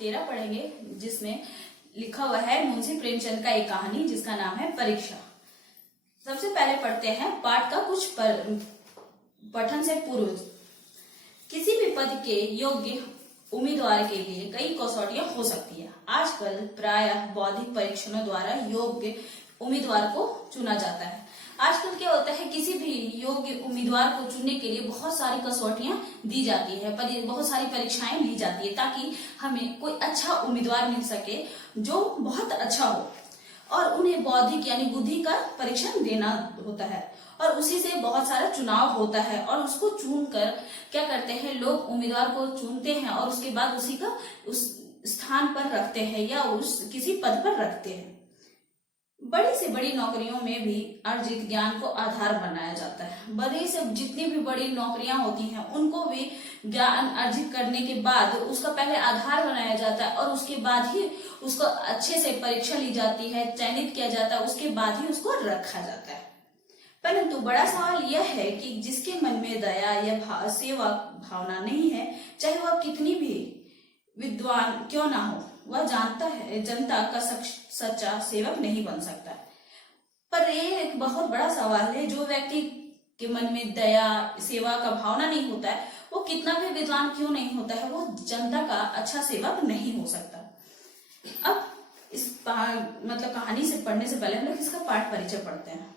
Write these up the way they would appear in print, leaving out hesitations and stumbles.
13 पढ़ेंगे, जिसमें लिखा हुआ है मुंशी प्रेमचंद का एक कहानी जिसका नाम है परीक्षा। सबसे पहले पढ़ते हैं पाठ का कुछ पठन से पूर्व। किसी भी पद के योग्य उम्मीदवार के लिए कई कसौटियां हो सकती है। आजकल प्रायः बौद्धिक परीक्षणों द्वारा योग्य उम्मीदवार को चुना जाता है। आजकल क्या होता है, किसी भी योग्य उम्मीदवार को चुनने के लिए बहुत सारी कसौटियां दी जाती है, बहुत सारी परीक्षाएं ली जाती है, ताकि हमें कोई अच्छा उम्मीदवार मिल सके जो बहुत अच्छा हो। और उन्हें बौद्धिक यानी बुद्धि का परीक्षण देना होता है और उसी से बहुत सारा चुनाव होता है। और उसको चुनकर क्या करते हैं, लोग उम्मीदवार को चुनते हैं और उसके बाद उसी का उस स्थान पर रखते हैं या उस किसी पद पर रखते हैं। बड़ी से बड़ी नौकरियों में भी अर्जित ज्ञान को आधार बनाया जाता है। बड़ी से जितनी भी बड़ी नौकरियां होती हैं उनको भी ज्ञान अर्जित करने के बाद उसका पहले आधार बनाया जाता है और उसके बाद ही उसको अच्छे से परीक्षा ली जाती है, चयनित किया जाता है, उसके बाद ही उसको रखा जाता है। परंतु बड़ा सवाल यह है कि जिसके मन में दया या सेवा भावना नहीं है, चाहे वह कितनी भी विद्वान क्यों ना हो, वह जानता है जनता का सच्चा सेवक नहीं बन सकता। पर ये एक बहुत बड़ा सवाल है, जो व्यक्ति के मन में दया सेवा का भावना नहीं होता है, वो कितना भी विद्वान क्यों नहीं होता है, वो जनता का अच्छा सेवक नहीं हो सकता। अब इस कहानी से पढ़ने से पहले हम लोग इसका पाठ परिचय पढ़ते हैं।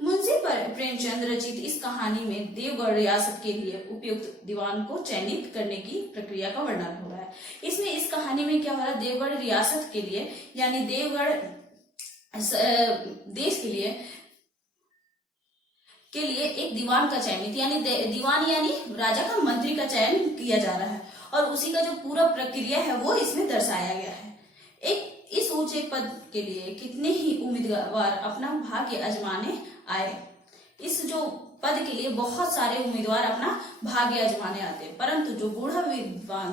मुंशी प्रेमचंद रचित इस कहानी में देवगढ़ रियासत के लिए उपयुक्त दीवान को चयनित करने की प्रक्रिया का वर्णन हो रहा है। इसमें इस कहानी में क्या हो रहा है, देवगढ़ रियासत के लिए यानी देवगढ़ देश के लिए एक दीवान का चयनित यानी दीवान यानी राजा का मंत्री का चयन किया जा रहा है और उसी का जो पूरा प्रक्रिया है वो इसमें दर्शाया गया है। इस ऊंचे पद के लिए कितने ही उम्मीदवार अपना भाग्य आजमाने आए। इस जो पद के लिए बहुत सारे उम्मीदवार अपना भाग्य आजमाने आते, परंतु जो बूढ़ा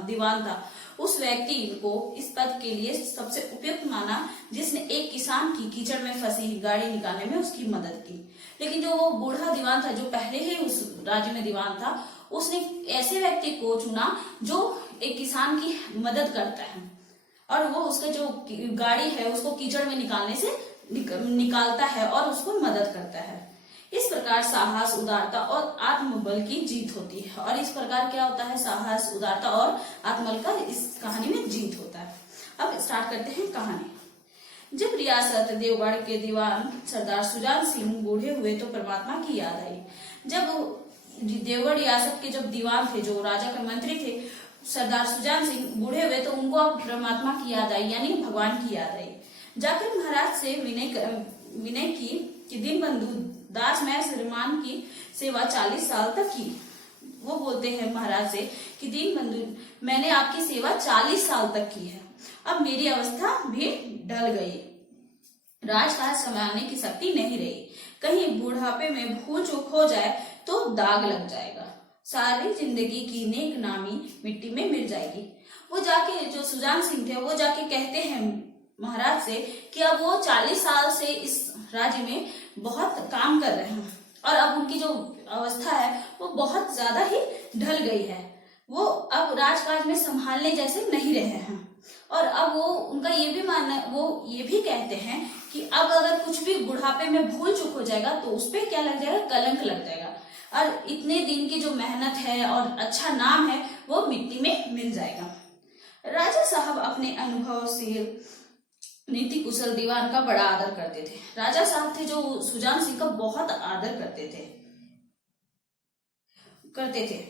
दीवान था उस व्यक्ति को इस पद के लिए सबसे उपयुक्त माना, जिसने एक किसान की कीचड़ में फंसी गाड़ी निकालने में उसकी मदद की। लेकिन जो वो बूढ़ा दीवान था, जो पहले ही उस राज्य में दीवान था, उसने ऐसे व्यक्ति को चुना जो एक किसान की मदद करता है और वो उसका जो गाड़ी है उसको कीचड़ में निकालने से निकालता है और उसको मदद करता है। इस प्रकार साहस, उदारता और आत्मबल की जीत होती है। और इस प्रकार क्या होता है, साहस, उदारता और आत्मबल का इस कहानी में जीत होता है। अब स्टार्ट करते हैं कहानी। जब रियासत देवगढ़ के दीवान सरदार सुजान सिंह बूढ़े हुए तो परमात्मा की याद आई। जब देवगढ़ रियासत के जब दीवान थे, जो राजा के मंत्री थे, सरदार सुजान सिंह बूढ़े हुए तो उनको अब परमात्मा की याद आई यानी भगवान की याद आई। जाकर महाराज से विनय की कि दीनबंधु दास मैं श्रीमान की सेवा 40 साल तक की। वो बोलते हैं महाराज से कि दीनबंधु मैंने आपकी सेवा 40 साल तक की है, अब मेरी अवस्था भी ढल गई, राजकाज संभालने की शक्ति नहीं रही, कहीं बुढ़ापे में भूल चूक हो जाए तो दाग लग जाएगा, सारी जिंदगी की नेक नामी मिट्टी में मिल जाएगी। वो जाके जो सुजान सिंह थे वो जाके कहते हैं महाराज से कि अब वो 40 साल से इस राज्य में बहुत काम कर रहे हैं और अब उनकी जो अवस्था है वो बहुत ज्यादा ही ढल गई है, वो अब राजकाज में संभालने जैसे नहीं रहे हैं। और अब वो उनका ये भी मानना, वो ये भी कहते हैं कि अब अगर कुछ भी बुढ़ापे में भूल चूक हो जाएगा तो उस पर क्या लग जाएगा, कलंक लग जाएगा और इतने दिन की जो मेहनत है और अच्छा नाम है वो मिट्टी में मिल जाएगा। राजा साहब अपने अनुभवशील नीति कुशल दीवान का बड़ा आदर करते थे। राजा साहब थे जो सुजान सिंह का बहुत आदर करते थे,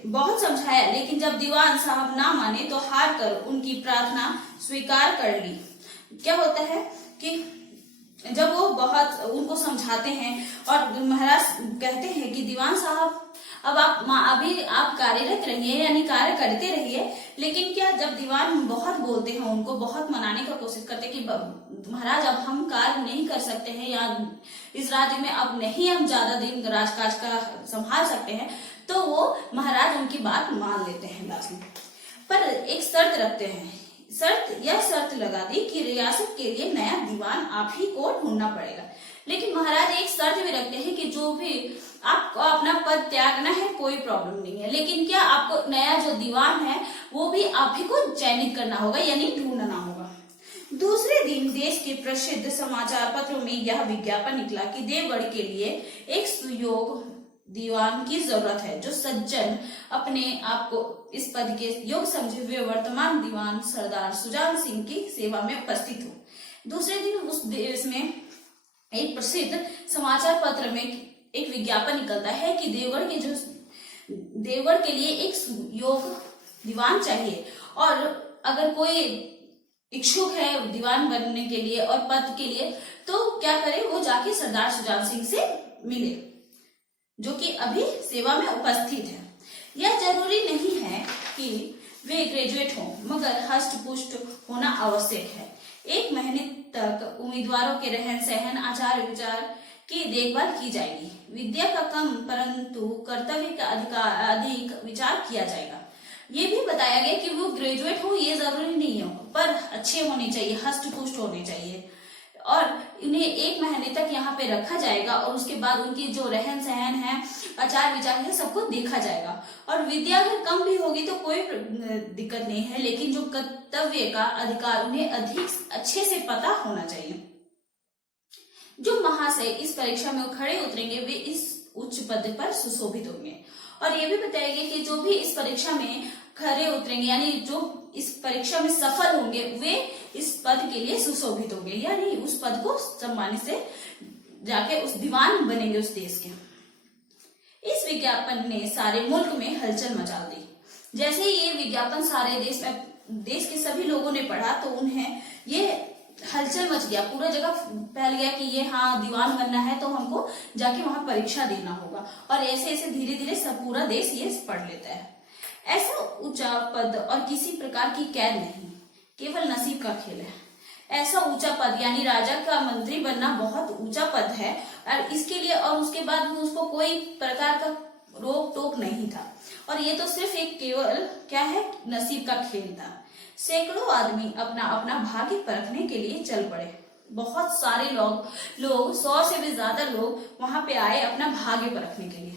बहुत समझाया, लेकिन जब दीवान साहब ना माने तो हार कर उनकी प्रार्थना स्वीकार कर ली। क्या होता है कि जब वो बहुत उनको समझाते हैं और महाराज कहते हैं कि दीवान साहब अब अभी आप कार्यरत रहिए यानी कार्य करते रहिए, लेकिन क्या जब दीवान बहुत बोलते हैं, उनको बहुत मनाने का कोशिश करते हैं कि महाराज अब हम कार्य नहीं कर सकते हैं या इस राज्य में अब नहीं हम ज्यादा दिन राजकाज का संभाल सकते हैं, तो वो महाराज उनकी बात मान लेते हैं लास्ट में। पर एक शर्त रखते हैं शर्त लगा दी कि रियासत के लिए नया दीवान आप ही को ढूंढना पड़ेगा। लेकिन महाराज एक शर्त भी रखते हैं कि जो भी आपको अपना पद त्यागना है कोई प्रॉब्लम नहीं है, लेकिन क्या आपको नया जो दीवान है वो भी आप ही को चयनित करना होगा, यानी ढूंढना होगा। दूसरे दिन देश के प्रसिद्ध समाचार पत्रों में यह विज्ञापन निकला कि देवगढ़ के लिए एक सुयोग्य दीवान की जरूरत है, जो सज्जन अपने आप को इस पद के योग्य समझे हुए वर्तमान दीवान सरदार सुजान सिंह की सेवा में उपस्थित हो। दूसरे दिन उस देश में एक प्रसिद्ध समाचार पत्र में एक विज्ञापन निकलता है कि देवगढ़ के लिए एक योग्य दीवान चाहिए, और अगर कोई इच्छुक है दीवान बनने के लिए और पद के लिए तो क्या करे, वो जाके सरदार सुजान सिंह से मिले, जो कि अभी सेवा में उपस्थित है। यह जरूरी नहीं है कि वे ग्रेजुएट हों, मगर हष्ट पुष्ट होना आवश्यक है। 1 महीने तक उम्मीदवारों के रहन सहन, आचार विचार की देखभाल की जाएगी। विद्या का कम परंतु कर्तव्य का अधिक विचार किया जाएगा। ये भी बताया गया कि वो ग्रेजुएट हो ये जरूरी नहीं हो, पर अच्छे होने चाहिए, हष्ट पुष्ट होने चाहिए, और इन्हें 1 महीने तक यहाँ पे रखा जाएगा और उसके बाद उनकी जो रहन सहन है, आचार विचार है, सबको देखा जाएगा। और विद्या अगर कम भी होगी तो कोई दिक्कत नहीं है, लेकिन जो कर्तव्य का अधिकार उन्हें अधिक अच्छे से पता होना चाहिए। जो महाशय इस परीक्षा में खड़े उतरेंगे वे इस उच्च पद पर सुशोभित होंगे। और ये भी बताया गया कि जो भी इस परीक्षा में खड़े उतरेंगे, यानी जो इस परीक्षा में सफल होंगे, वे इस पद के लिए सुशोभित होंगे, यानी उस पद को सम्मानित से जाके उस दीवान बनेंगे उस देश के। इस विज्ञापन ने सारे मुल्क में हलचल मचा दी। जैसे ही ये विज्ञापन सारे देश के सभी लोगों ने पढ़ा तो उन्हें ये हलचल मच गया, पूरा जगह फैल गया कि ये हाँ दीवान बनना है तो हमको जाके वहां परीक्षा देना होगा। और ऐसे ऐसे धीरे धीरे सब पूरा देश ये पढ़ लेता है। ऐसा ऊंचा पद और किसी प्रकार की कैद नहीं, केवल नसीब का खेल है। ऐसा ऊंचा पद यानी राजा का मंत्री बनना बहुत ऊंचा पद है, और इसके लिए और उसके बाद भी उसको कोई प्रकार का रोक टोक नहीं था, और ये तो सिर्फ एक केवल क्या है, नसीब का खेल था। सैकड़ों आदमी अपना अपना भाग्य परखने के लिए चल पड़े। बहुत सारे लोग 100 से भी ज्यादा लोग वहां पे आए अपना भाग्य परखने के लिए,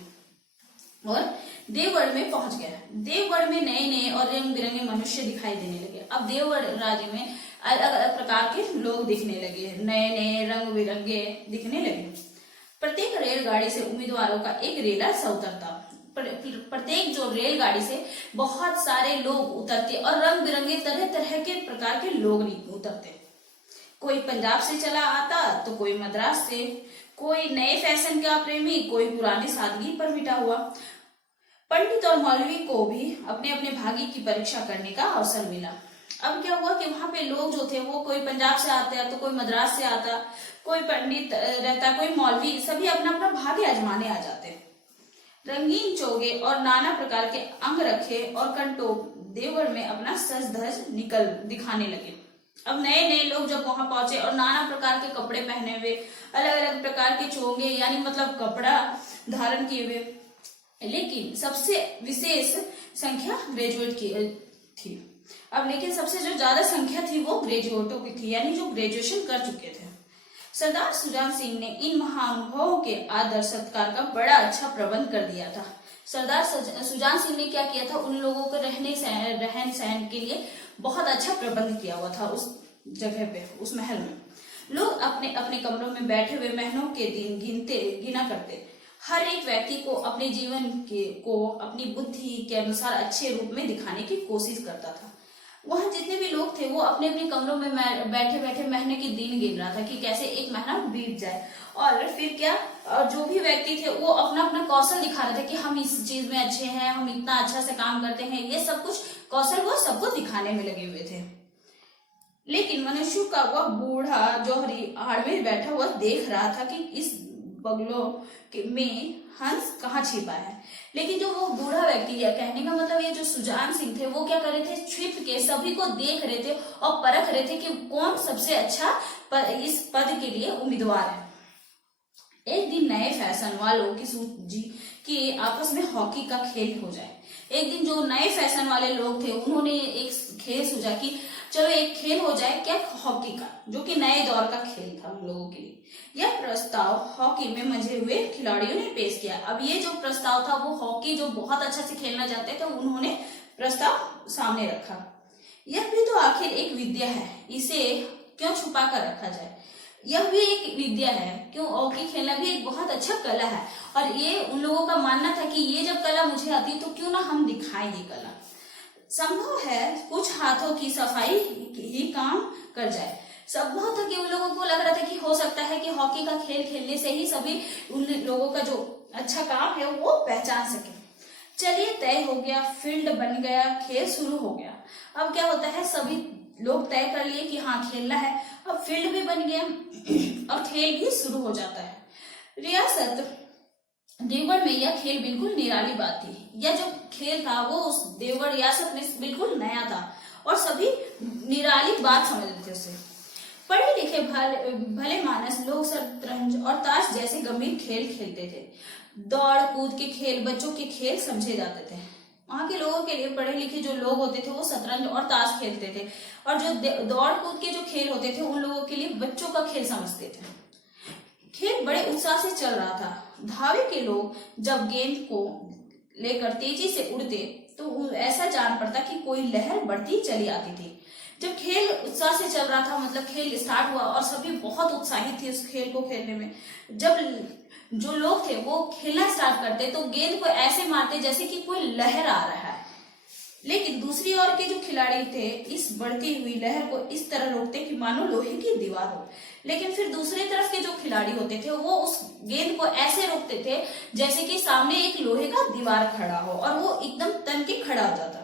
और देवगढ़ में पहुंच गया। देवगढ़ में नए नए और रंग बिरंगे मनुष्य दिखाई देने लगे। अब देवगढ़ राज्य में अलग अलग प्रकार के लोग दिखने लगे, नए नए रंग बिरंगे दिखने लगे। प्रत्येक रेलगाड़ी से उम्मीदवारों का एक रेलर सा उतरता। प्रत्येक जो रेलगाड़ी से बहुत सारे लोग उतरते और रंग बिरंगे तरह तरह के प्रकार के लोग उतरते। कोई पंजाब से चला आता तो कोई मद्रास से, कोई नए फैशन का प्रेमी, कोई पुरानी सादगी पर मिटा हुआ। पंडित और मौलवी को भी अपने अपने भाग्य की परीक्षा करने का अवसर मिला। अब क्या हुआ कि वहां पे लोग जो थे वो कोई पंजाब से आते, तो कोई मद्रास से आता, कोई पंडित रहता, कोई मौलवी, सभी अपना अपना भाग्य आजमाने आ जाते। रंगीन चोगे और नाना प्रकार के अंग रखे और कंटोप देवगढ़ में अपना सज धज दिखाने लगे। अब नए नए लोग जब वहां पहुंचे और नाना प्रकार के कपड़े पहने हुए, अलग अलग प्रकार के चोगे यानी मतलब कपड़ा धारण किए हुए, लेकिन सबसे विशेष संख्या ग्रेजुएट की थी। अब लेकिन सबसे जो ज्यादा संख्या थी वो ग्रेजुएटों की थी, यानी जो ग्रेजुएशन कर चुके थे। सरदार सुजान सिंह ने इन महानुभावों के आदर सत्कार का बड़ा अच्छा प्रबंध कर दिया था। सरदार सुजान सिंह ने क्या किया था, उन लोगों को रहन सहन के लिए बहुत अच्छा प्रबंध किया हुआ था। उस जगह पे, उस महल में लोग अपने अपने कमरों में बैठे हुए महीनों के दिन गिना करते। हर एक व्यक्ति को अपने जीवन को अपनी बुद्धि के अनुसार अच्छे रूप में दिखाने की कोशिश करता था। वहां जितने भी लोग थे वो अपने अपने कमरों में बैठे बैठे महीने के दिन गिन रहा था कि कैसे एक महीना बीत जाए। और फिर क्या, और जो भी व्यक्ति थे वो अपना अपना कौशल दिखा रहे थे कि हम इस चीज में अच्छे हैं, हम इतना अच्छा से काम करते हैं, ये सब कुछ कौशल वो सबको दिखाने में लगे हुए थे। लेकिन मनुष्य का वह बूढ़ा जो आड़ में बैठा हुआ देख रहा था कि इस बगलों में हंस कहाँ छिपा है। लेकिन जो वो बूढ़ा व्यक्ति, या कहने का मतलब ये जो सुजान सिंह थे, वो क्या कर रहे थे, छिप के सभी को देख रहे थे और परख रहे थे कि कौन सबसे अच्छा इस पद के लिए उम्मीदवार है। एक दिन नए फैशन वालों की सूझी कि आपस में हॉकी का खेल हो जाए। एक दिन जो नए फैशन वाले लोग थे उन्होंने एक खेल सूझा कि चलो एक खेल हो जाए क्या, हॉकी का, जो कि नए दौर का खेल था हम लोगों के लिए। यह प्रस्ताव हॉकी में मंझे हुए खिलाड़ियों ने पेश किया। अब ये जो प्रस्ताव था वो हॉकी जो बहुत अच्छा से खेलना चाहते थे उन्होंने प्रस्ताव सामने रखा। यह भी तो आखिर एक विद्या है, इसे क्यों छुपा कर रखा जाए। यह भी एक विद्या है, क्यों, हॉकी खेलना भी एक बहुत अच्छा कला है। और ये उन लोगों का मानना था कि ये जब कला मुझे आती तो क्यों ना हम दिखाएं ये कला। संभव है कुछ हाथों की सफाई ही काम कर जाए। संभव था कि उन लोगों को लग रहा था कि हो सकता है कि हॉकी का खेल खेलने से ही सभी उन लोगों का जो अच्छा काम है वो पहचान सके। चलिए तय हो गया, फील्ड बन गया, खेल शुरू हो गया। अब क्या होता है, सभी लोग तय कर लिए कि हाँ खेलना है। अब फील्ड भी बन गया और खेल भी शुरू हो जाता है। रियासत देवगढ़ में यह खेल बिल्कुल निराली बात थी। यह जो खेल था वो उस देवगढ़ रियासत में बिल्कुल नया था और सभी निराली बात समझ रहे थे उसे। पढ़े लिखे भले मानस लोग शतरंज और ताश जैसे गंभीर खेल खेलते थे। दौड़ कूद के खेल बच्चों के खेल समझे जाते थे। वहां के लोगों के लिए पढ़े लिखे जो लोग होते थे वो शतरंज और ताश खेलते थे, और जो दौड़ कूद के जो खेल होते थे उन लोगों के लिए बच्चों का खेल समझते थे। खेल बड़े उत्साह से चल रहा था। धावे के लोग जब गेंद को लेकर तेजी से उड़ते तो ऐसा जान पड़ता कि कोई लहर बढ़ती चली आती थी। जब खेल उत्साह से चल रहा था मतलब खेल स्टार्ट हुआ और सभी बहुत उत्साहित थे उस खेल को खेलने में। जब जो लोग थे वो खेलना स्टार्ट करते तो गेंद को ऐसे मारते जैसे कि कोई लहर आ रहा है, लेकिन दूसरी ओर के जो खिलाड़ी थे इस बढ़ती हुई लहर को इस तरह रोकते कि मानो लोहे की दीवार हो। लेकिन फिर दूसरी तरफ के जो खिलाड़ी होते थे वो उस गेंद को ऐसे रोकते थे जैसे कि सामने एक लोहे का दीवार खड़ा हो और वो एकदम तन के खड़ा हो जाता।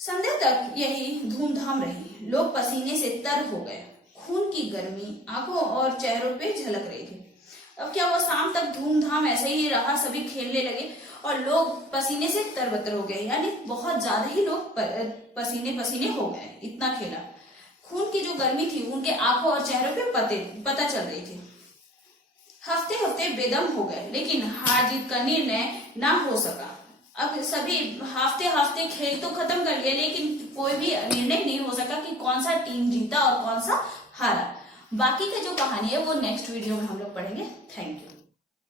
संध्या तक यही धूमधाम रही। लोग पसीने से तर हो गए। खून की गर्मी आंखों और चेहरों पे झलक रही थी। अब क्या हुआ, शाम तक धूमधाम ऐसे ही रहा, सभी खेलने लगे और लोग पसीने से तरबतर हो गए, यानी बहुत ज्यादा ही लोग पसीने पसीने हो गए, इतना खेला। खून की जो गर्मी थी उनके आंखों और चेहरों पे पता चल रही थी। हफ्ते हफ्ते बेदम हो गए, लेकिन हार जीत का निर्णय ना हो सका। अब सभी हफ्ते हफ्ते खेल तो खत्म कर लिया, लेकिन कोई भी निर्णय नहीं हो सका कि कौन सा टीम जीता और कौन सा हारा। बाकी का जो कहानी है वो नेक्स्ट वीडियो में हम लोग पढ़ेंगे। Thank you.